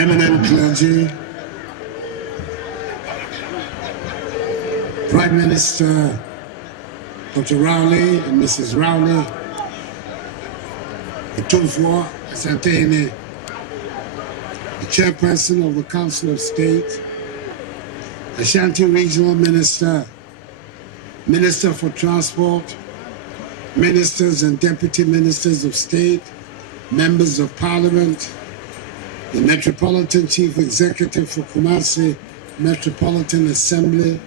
eminent clergy, Prime Minister Dr. Rowley and Mrs. Rowley, Akufo Addo, the Chairperson of the Council of State, Ashanti Regional Minister, Minister for Transport, Ministers and Deputy Ministers of State, Members of Parliament, the Metropolitan Chief Executive for Kumasi Metropolitan Assembly,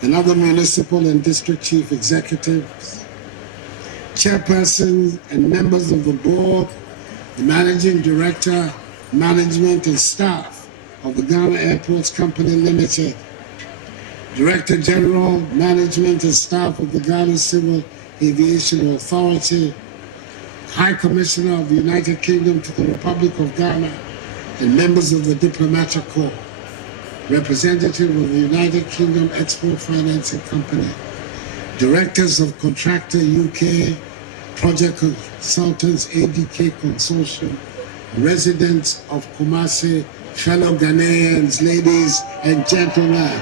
and other municipal and district chief executives, chairpersons and members of the board, the managing director, management and staff of the Ghana Airports Company Limited, Director General, Management and Staff of the Ghana Civil Aviation Authority, High Commissioner of the United Kingdom to the Republic of Ghana, and members of the Diplomatic Corps, representative of the United Kingdom Export Financing Company, directors of Contractor UK, Project Consultants ADK Consortium, residents of Kumasi, fellow Ghanaians, ladies and gentlemen.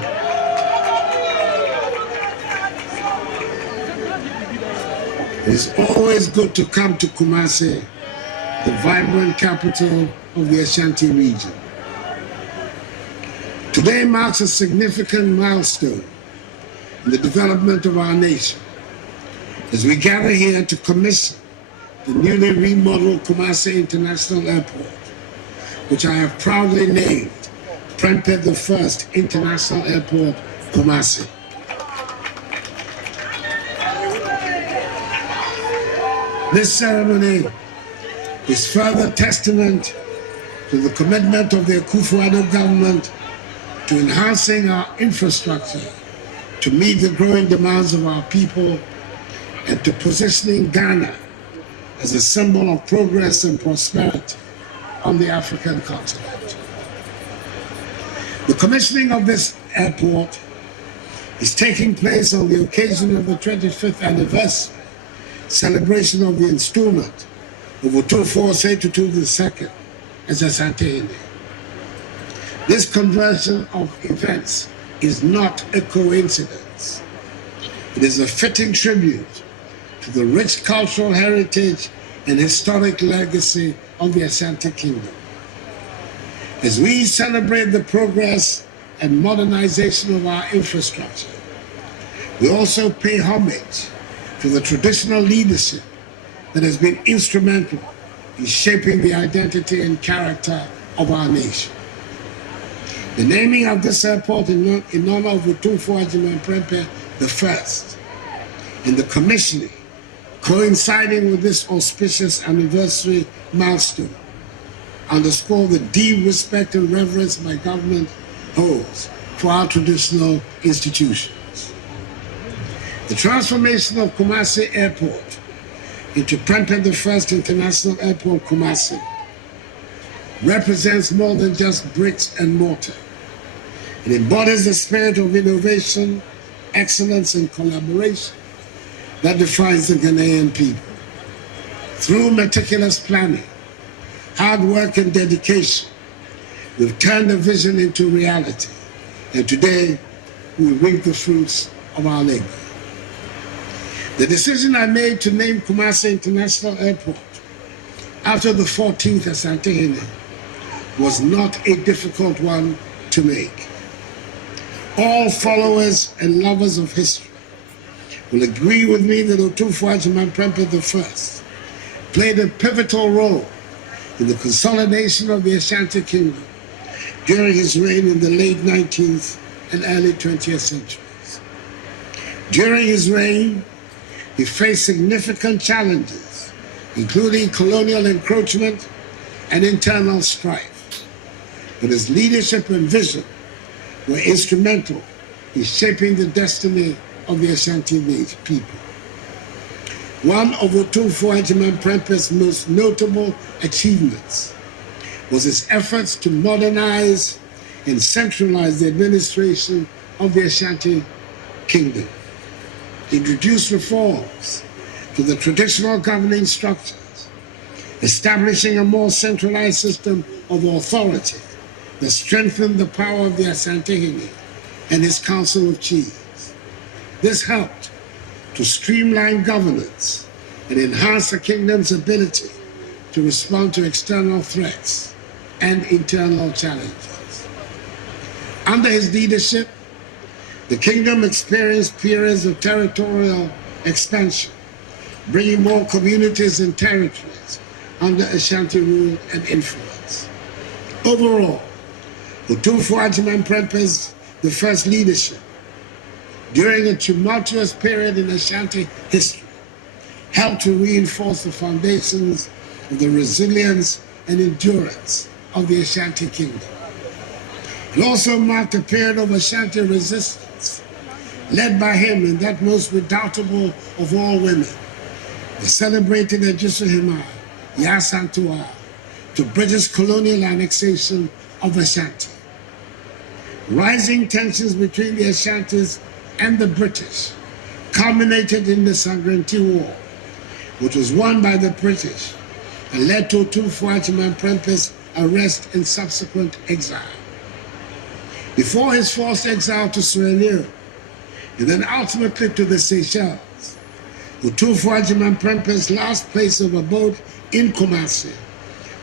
It's always good to come to Kumasi, the vibrant capital of the Ashanti region. Today marks a significant milestone in the development of our nation as we gather here to commission the newly remodeled Kumasi International Airport, which I have proudly named Prempeh I International Airport, Kumasi. This ceremony is further testament to the commitment of the Akufo Addo government to enhancing our infrastructure to meet the growing demands of our people and to positioning Ghana as a symbol of progress and prosperity on the African continent. The commissioning of this airport is taking place on the occasion of the 25th anniversary celebration of the installment of Akufo Addo II as Asante. This conversion of events is not a coincidence. It is a fitting tribute to the rich cultural heritage and historic legacy of the Asante Kingdom. As we celebrate the progress and modernization of our infrastructure, we also pay homage to the traditional leadership that has been instrumental in shaping the identity and character of our nation. The naming of this airport in honor of Akufo Addo Prempeh I and the commissioning coinciding with this auspicious anniversary milestone underscore the deep respect and reverence my government holds for our traditional institutions. The transformation of Kumasi Airport into Prempeh I International Airport, Kumasi, represents more than just bricks and mortar. It embodies the spirit of innovation, excellence, and collaboration that defines the Ghanaian people. Through meticulous planning, hard work, and dedication, we've turned a vision into reality, and today we reap the fruits of our labor. The decision I made to name Kumasi International Airport after the 14th Asante was not a difficult one to make. All followers and lovers of history will agree with me that Akufo Addo Prempeh I played a pivotal role in the consolidation of the Ashanti Kingdom during his reign in the late 19th and early 20th centuries. During his reign, he faced significant challenges, including colonial encroachment and internal strife. But his leadership and vision were instrumental in shaping the destiny of the Ashanti people. One of Akufo Addo Prempeh's most notable achievements was his efforts to modernize and centralize the administration of the Ashanti Kingdom. He introduced reforms to the traditional governing structures, establishing a more centralized system of authority that strengthened the power of the Asante and his Council of Chiefs. This helped to streamline governance and enhance the kingdom's ability to respond to external threats and internal challenges. Under his leadership, the kingdom experienced periods of territorial expansion, bringing more communities and territories under Ashanti rule and influence. Overall, Akufo Addo Prempeh I's leadership during a tumultuous period in Ashanti history helped to reinforce the foundations of the resilience and endurance of the Ashanti kingdom. It also marked a period of Ashanti resistance, led by him and that most redoubtable of all women, the celebrated Asante, to British colonial annexation of Ashanti. Rising tensions between the Ashantis and the British culminated in the Sangranti War, which was won by the British and led to Akufo Addo Prempeh's arrest and subsequent exile. Before his forced exile to Sierra Leone, and then ultimately to the Seychelles, Akufo Addo Prempeh's last place of abode in Kumasi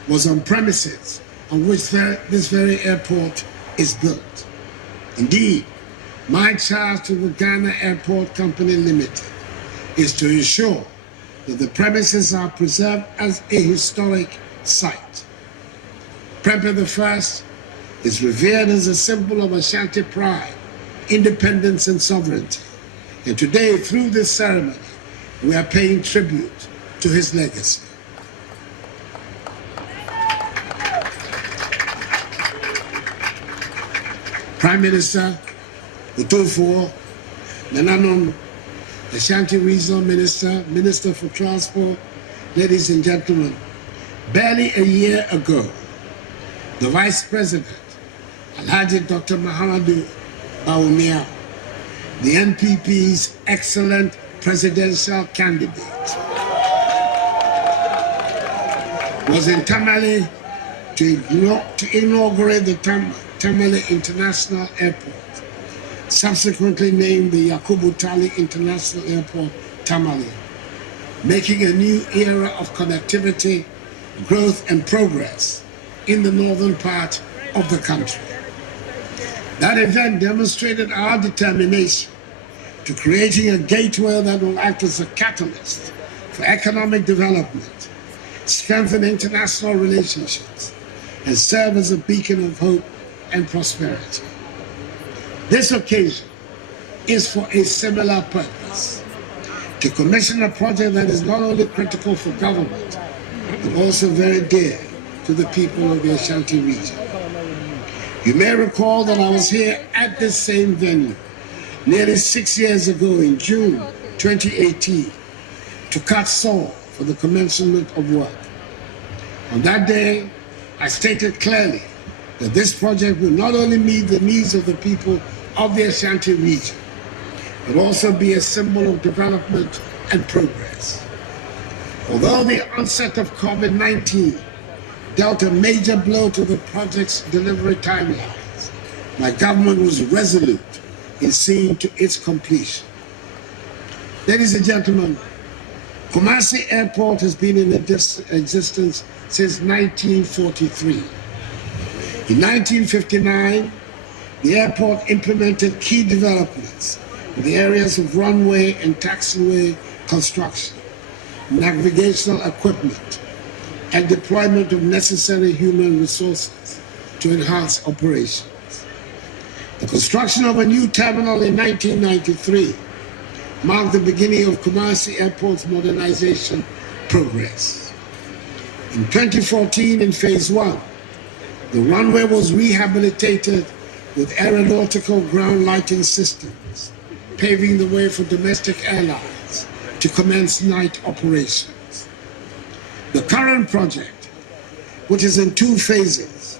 was on premises on which this very airport is built. Indeed, my charge to the Ghana Airport Company Limited is to ensure that the premises are preserved as a historic site. Prempeh I is revered as a symbol of Ashanti pride, independence, and sovereignty. And today, through this ceremony, we are paying tribute to his legacy. Prime Minister Akufo, Nananon, Ashanti Regional Minister, Minister for Transport, ladies and gentlemen, barely a year ago, the Vice President, Alhaji Dr. Mahamadou Bawumia, the NPP's excellent presidential candidate, was in Tamale to inaugurate the Tamale International Airport, subsequently named the Yakubu Tali International Airport, Tamale, making a new era of connectivity, growth, and progress in the northern part of the country. That event demonstrated our determination to creating a gateway that will act as a catalyst for economic development, strengthen international relationships, and serve as a beacon of hope and prosperity. This occasion is for a similar purpose, to commission a project that is not only critical for government, but also very dear to the people of the Ashanti region. You may recall that I was here at this same venue nearly 6 years ago in June 2018 to cut saw for the commencement of work. On that day, I stated clearly that this project will not only meet the needs of the people of the Ashanti region, but also be a symbol of development and progress. Although the onset of COVID-19 dealt a major blow to the project's delivery timelines, my government was resolute in seeing to its completion. Ladies and gentlemen, Kumasi Airport has been in existence since 1943. In 1959, the airport implemented key developments in the areas of runway and taxiway construction, navigational equipment, and deployment of necessary human resources to enhance operations. The construction of a new terminal in 1993 marked the beginning of Kumasi Airport's modernization progress. In 2014, in Phase 1, the runway was rehabilitated with aeronautical ground lighting systems, paving the way for domestic airlines to commence night operations. The current project, which is in 2 phases,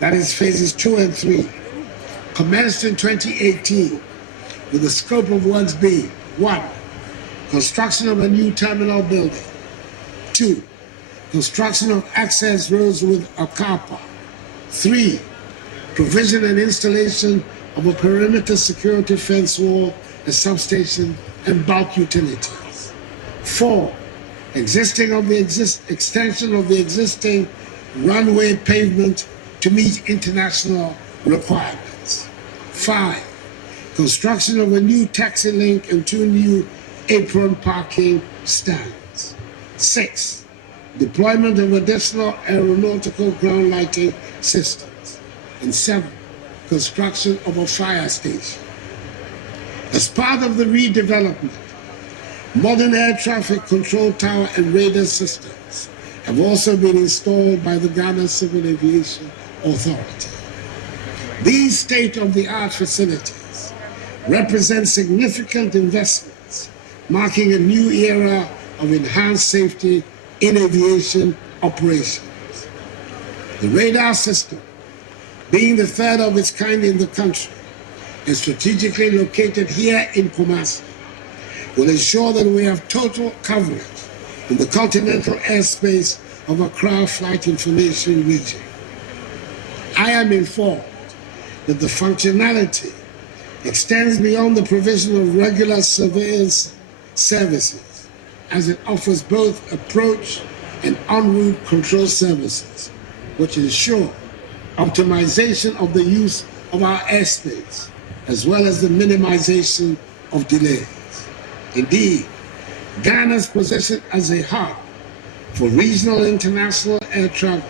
that is phases 2 and 3, commenced in 2018 with the scope of works being 1. Construction of a new terminal building. 2. Construction of access roads with a car park. 3. provision and installation of a perimeter security fence wall, a substation, and bulk utilities. 4, extension of the existing runway pavement to meet international requirements. 5, construction of a new taxi link and 2 new apron parking stands. 6, deployment of additional aeronautical ground lighting systems. And 7, construction of a fire station. As part of the redevelopment, modern air traffic control tower and radar systems have also been installed by the Ghana Civil Aviation Authority. These state-of-the-art facilities represent significant investments, marking a new era of enhanced safety in aviation operations. The radar system, being the third of its kind in the country, is strategically located here in Kumasi, will ensure that we have total coverage in the continental airspace of Accra Flight Information Region. I am informed that the functionality extends beyond the provision of regular surveillance services, as it offers both approach and en route control services, which ensure optimization of the use of our airspace, as well as the minimization of delays. Indeed, Ghana's position as a hub for regional international air travel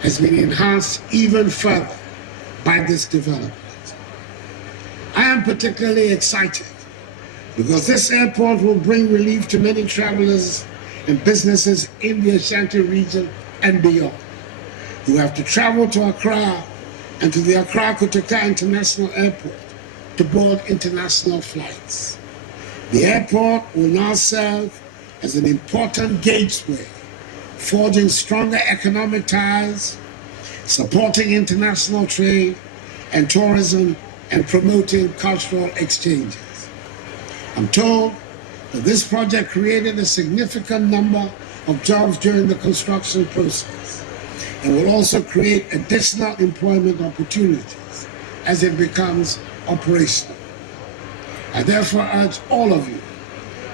has been enhanced even further by this development. I am particularly excited because this airport will bring relief to many travelers and businesses in the Asante region and beyond, who have to travel to Accra and to the Accra-Kotoka International Airport to board international flights. The airport will now serve as an important gateway, forging stronger economic ties, supporting international trade and tourism, and promoting cultural exchanges. I'm told that this project created a significant number of jobs during the construction process and will also create additional employment opportunities as it becomes operational. I therefore urge all of you,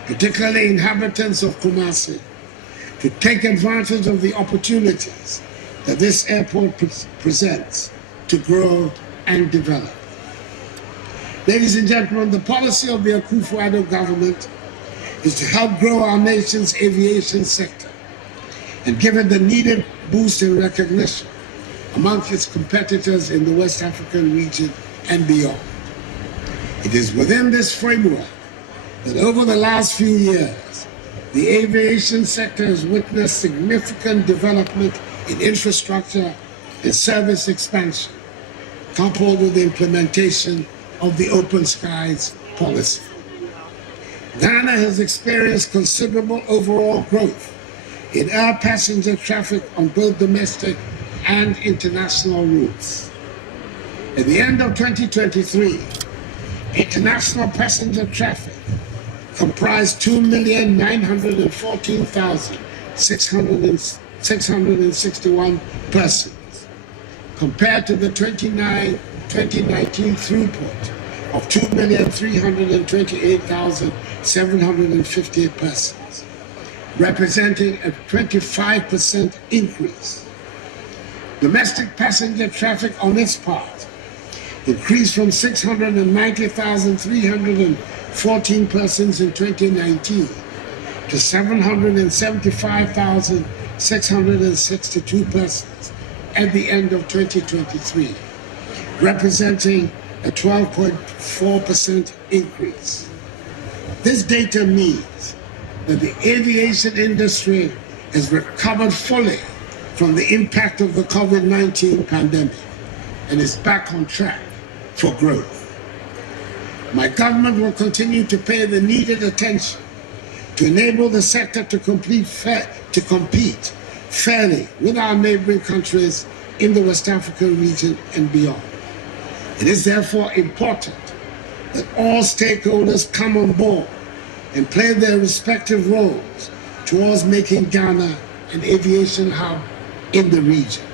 particularly inhabitants of Kumasi, to take advantage of the opportunities that this airport presents to grow and develop. Ladies and gentlemen, the policy of the Akufo Addo government is to help grow our nation's aviation sector and give it the needed boost in recognition amongst its competitors in the West African region and beyond. It is within this framework that over the last few years, the aviation sector has witnessed significant development in infrastructure and service expansion, coupled with the implementation of the Open Skies policy. Ghana has experienced considerable overall growth in air passenger traffic on both domestic and international routes. At the end of 2023, international passenger traffic comprised 2,914,661 persons, compared to the 2019 throughput of 2,328,758 persons, representing a 25% increase. Domestic passenger traffic on its part increased from 690,314 persons in 2019 to 775,662 persons at the end of 2023, representing a 12.4% increase. This data means that the aviation industry has recovered fully from the impact of the COVID-19 pandemic and is back on track for growth. My government will continue to pay the needed attention to enable the sector to compete fairly with our neighboring countries in the West African region and beyond. It is therefore important that all stakeholders come on board and play their respective roles towards making Ghana an aviation hub in the region.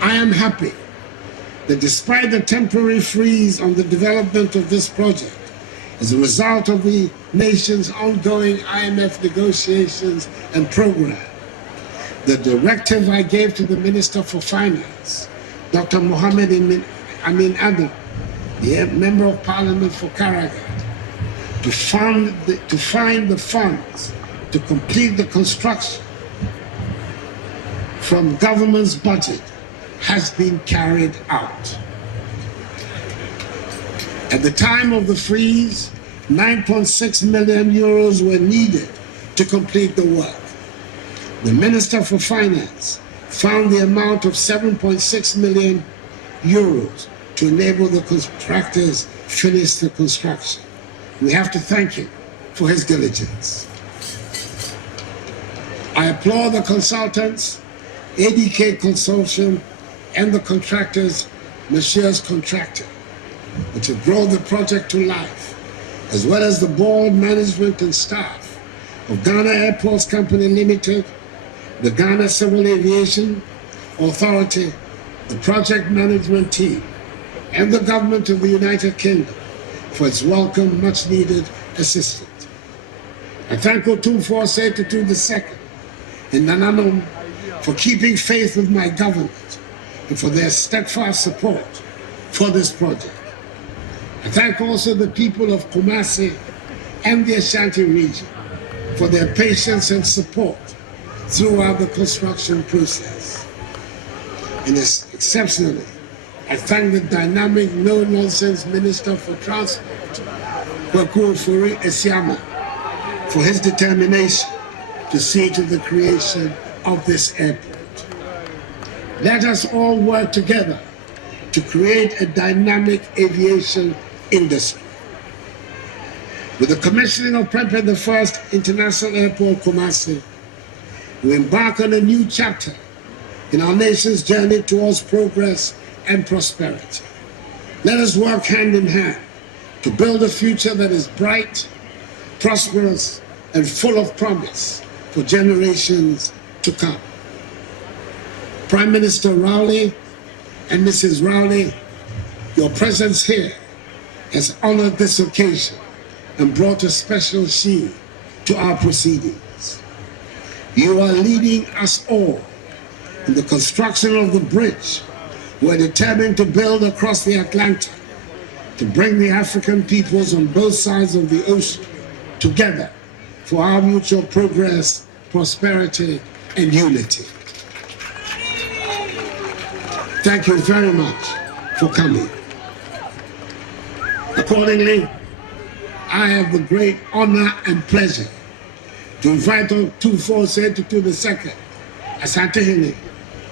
I am happy that despite the temporary freeze on the development of this project, as a result of the nation's ongoing IMF negotiations and program, the directive I gave to the Minister for Finance, Dr. Mohammed Amin Addo, the Member of Parliament for Karagat, to find the funds to complete the construction from government's budget has been carried out. At the time of the freeze, 9.6 million euros were needed to complete the work. The Minister for Finance found the amount of 7.6 million euros to enable the contractors finish the construction. We have to thank him for his diligence. I applaud the consultants, ADK Consortium, and the contractors, Messieurs Contractor, which have brought the project to life, as well as the board, management, and staff of Ghana Airports Company Limited, the Ghana Civil Aviation Authority, the project management team, and the government of the United Kingdom for its welcome, much-needed assistance. I thank Akufo Addo II and Nananom for keeping faith with my government and for their steadfast support for this project. I thank also the people of Kumasi and the Asante region for their patience and support throughout the construction process. And exceptionally, I thank the dynamic, no-nonsense Minister for Transport, Akufo Addo, for his determination to see to the creation of this airport. Let us all work together to create a dynamic aviation industry. With the commissioning of Prempeh I International Airport, Kumasi, we embark on a new chapter in our nation's journey towards progress and prosperity. Let us work hand in hand to build a future that is bright, prosperous, and full of promise for generations to come. Prime Minister Rowley and Mrs. Rowley, your presence here has honored this occasion and brought a special sheen to our proceedings. You are leading us all in the construction of the bridge we're determined to build across the Atlantic to bring the African peoples on both sides of the ocean together for our mutual progress, prosperity, and unity. Thank you very much for coming. Accordingly, I have the great honor and pleasure to invite Akufo Addo II, Asante,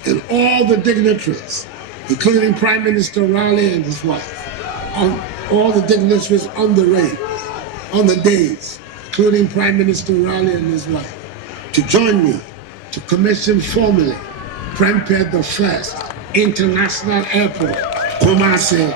and all the dignitaries, including Prime Minister Rowley and his wife, all the dignitaries on the days, including Prime Minister Rowley and his wife, to join me to commission formally Prempeh I International Airport, Kumasi.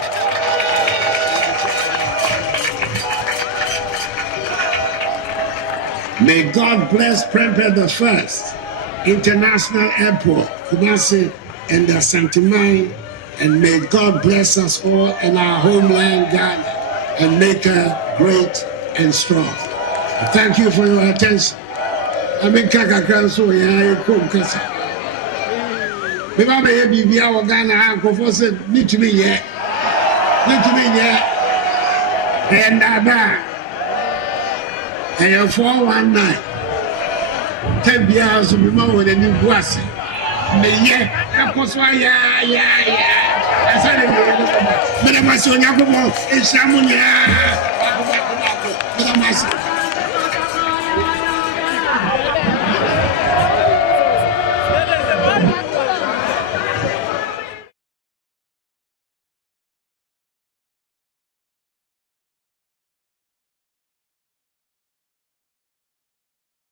May God bless Prempeh I International Airport, Kumasi and Asante, and may God bless us all in our homeland, Ghana, and make her great and strong. Thank you for your attention. I'm in Kakakanso, yeah, me ba be bibia wo Ghana Akufo said need to be here and aba and 419 tebia so me ma wo ni buase me ye akoso ya asale me na ma so nya ko mo e shamu nya